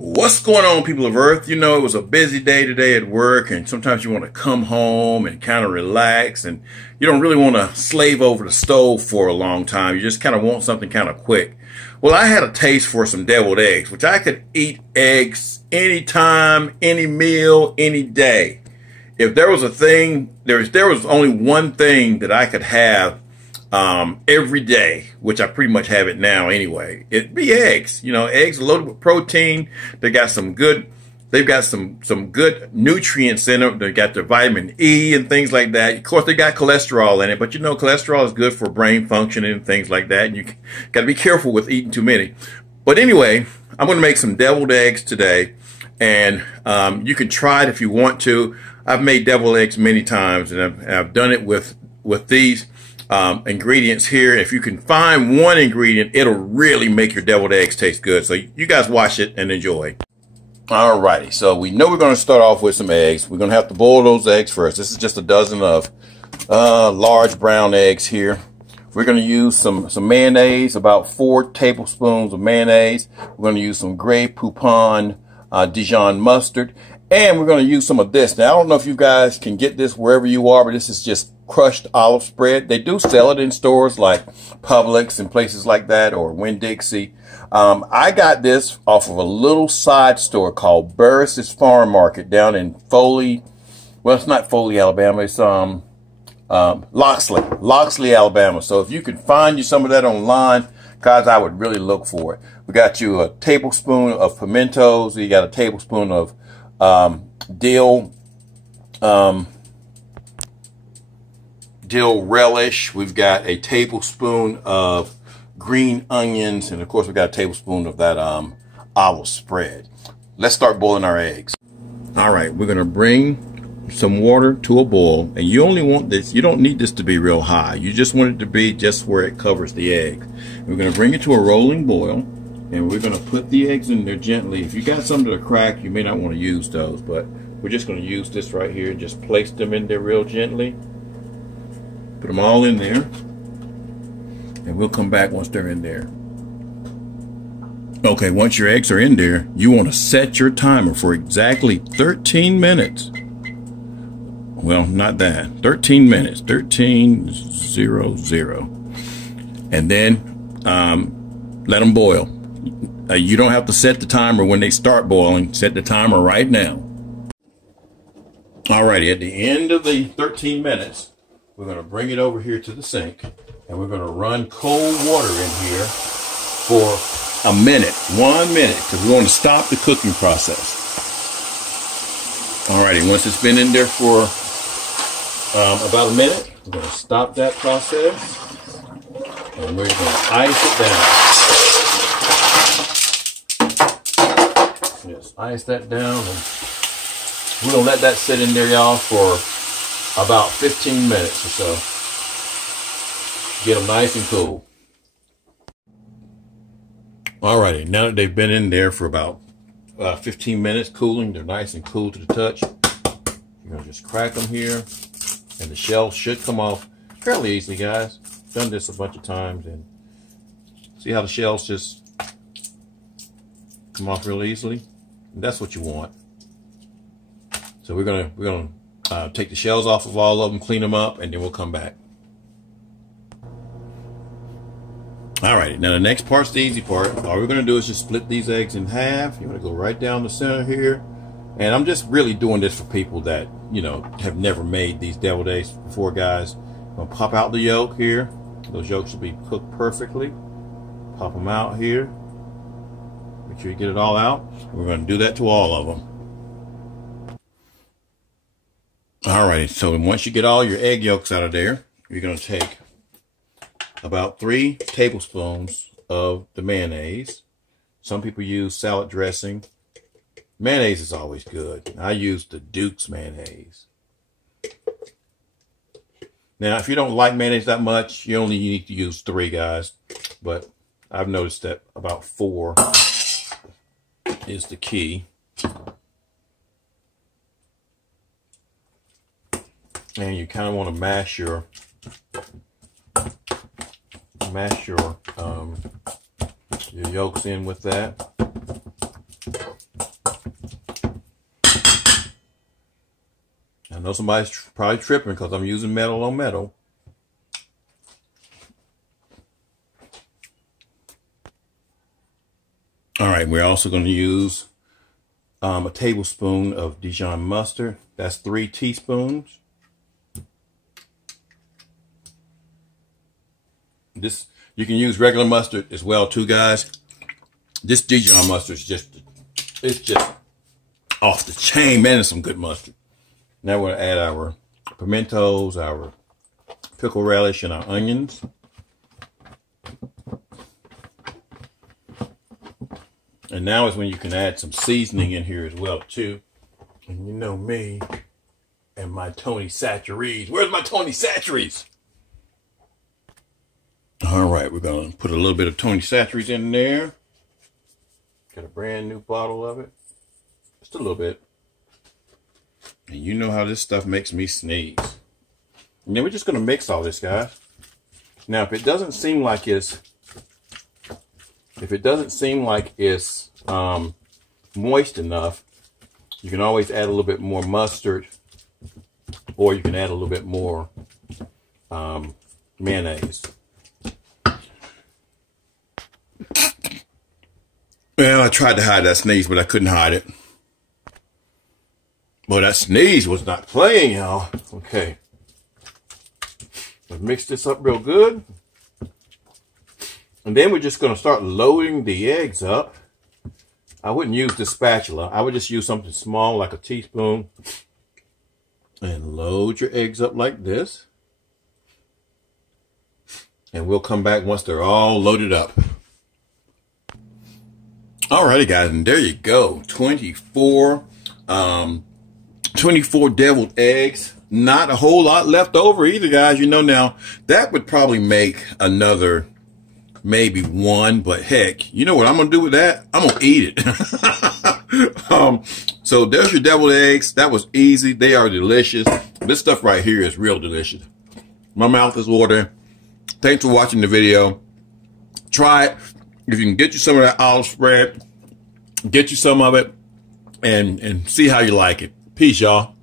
What's going on, people of Earth? You know, it was a busy day today at work, and sometimes you want to come home and kind of relax, and you don't really want to slave over the stove for a long time. You just kind of want something kind of quick. Well, I had a taste for some deviled eggs, which I could eat eggs anytime, any meal, any day. If there was a thing, there was only one thing that I could have every day, which I pretty much have it now anyway. It'd be eggs. You know, eggs are loaded with protein. They've got some good nutrients in them. They got their vitamin E and things like that. Of course, they got cholesterol in it, but you know, cholesterol is good for brain functioning and things like that. And you got to be careful with eating too many. But anyway, I'm going to make some deviled eggs today, and you can try it if you want to. I've made deviled eggs many times, and I've done it with these ingredients here. If you can find one ingredient, it'll really make your deviled eggs taste good. So you guys watch it and enjoy. Alrighty, so we know we're going to start off with some eggs. We're going to have to boil those eggs first. This is just a dozen of large brown eggs here. We're going to use some mayonnaise, about 4 tablespoons of mayonnaise. We're going to use some Grey Poupon Dijon mustard. And we're going to use some of this. Now, I don't know if you guys can get this wherever you are, but this is just crushed olive spread. They do sell it in stores like Publix and places like that, or Winn-Dixie. I got this off of a little side store called Burris's Farm Market down in Foley. Well, it's not Foley, Alabama. It's Loxley, Alabama. So if you can find you some of that online, guys, I would really look for it. We got you a tablespoon of pimentos. You got a tablespoon of dill relish. We've got a tablespoon of green onions, and of course we got a tablespoon of that olive spread. Let's start boiling our eggs. All right, we're gonna bring some water to a boil, and you only want this, you don't need this to be real high. You just want it to be just where it covers the egg. We're gonna bring it to a rolling boil, and we're going to put the eggs in there gently. If you got some that are cracked, you may not want to use those, but we're just going to use this right here and just place them in there real gently. Put them all in there, and we'll come back once they're in there. Okay, once your eggs are in there, you want to set your timer for exactly 13 minutes. Well, not that. 13 minutes. 13:00. And then let them boil. You don't have to set the timer when they start boiling. Set the timer right now. Alrighty, at the end of the 13 minutes, we're going to bring it over here to the sink, and we're going to run cold water in here for a minute, 1 minute, because we want to stop the cooking process. Alrighty, once it's been in there for about a minute, we're going to stop that process, and we're going to ice it down. Just ice that down, and we're gonna let that sit in there, y'all, for about 15 minutes or so. Get them nice and cool. Alrighty, now that they've been in there for about 15 minutes cooling, they're nice and cool to the touch. You're gonna just crack them here, and the shells should come off fairly easily, guys. Done this a bunch of times, and see how the shells just come off real easily. And that's what you want. So we're gonna take the shells off of all of them, clean them up, and then we'll come back. All right, now the next part's the easy part. All we're gonna do is just split these eggs in half. You wanna go right down the center here. And I'm just really doing this for people that, you know, have never made these deviled eggs before, guys. I'm gonna pop out the yolk here. Those yolks should be cooked perfectly. Pop them out here. Make sure you get it all out. We're going to do that to all of them. All right, so once you get all your egg yolks out of there, you're going to take about 3 tablespoons of the mayonnaise. Some people use salad dressing. Mayonnaise is always good. I use the Duke's mayonnaise. Now, if you don't like mayonnaise that much, you only need to use 3, guys. But I've noticed that about 4 is the key. And you kind of want to mash your yolks in with that. I know somebody's probably tripping because I'm using metal on metal. All right, we're also going to use a tablespoon of Dijon mustard. That's 3 teaspoons. This, you can use regular mustard as well too, guys. This Dijon mustard is just, it's just off the chain, man. It's some good mustard. Now we're going to add our pimentos, our pickle relish, and our onions. And now is when you can add some seasoning in here as well too. And you know me and my Tony Chachere's. Where's my Tony Chachere's? All right, we're going to put a little bit of Tony Chachere's in there. Got a brand new bottle of it. Just a little bit. And you know how this stuff makes me sneeze. And then we're just going to mix all this, guys. Now, if it doesn't seem like it's moist enough, you can always add a little bit more mustard, or you can add a little bit more mayonnaise. Well, I tried to hide that sneeze, but I couldn't hide it. Well, that sneeze was not playing, y'all. Okay. Let's mix this up real good. And then we're just going to start loading the eggs up. I wouldn't use this spatula. I would just use something small like a teaspoon. And load your eggs up like this. And we'll come back once they're all loaded up. Alrighty, guys, and there you go. 24 deviled eggs. Not a whole lot left over either, guys. You know, now that would probably make another maybe one, but heck, you know what I'm gonna do with that? I'm gonna eat it. So there's your deviled eggs. That was easy. They are delicious. This stuff right here is real delicious. My mouth is watering. Thanks for watching the video. Try it. If you can get you some of that olive spread, get you some of it and see how you like it. Peace, y'all.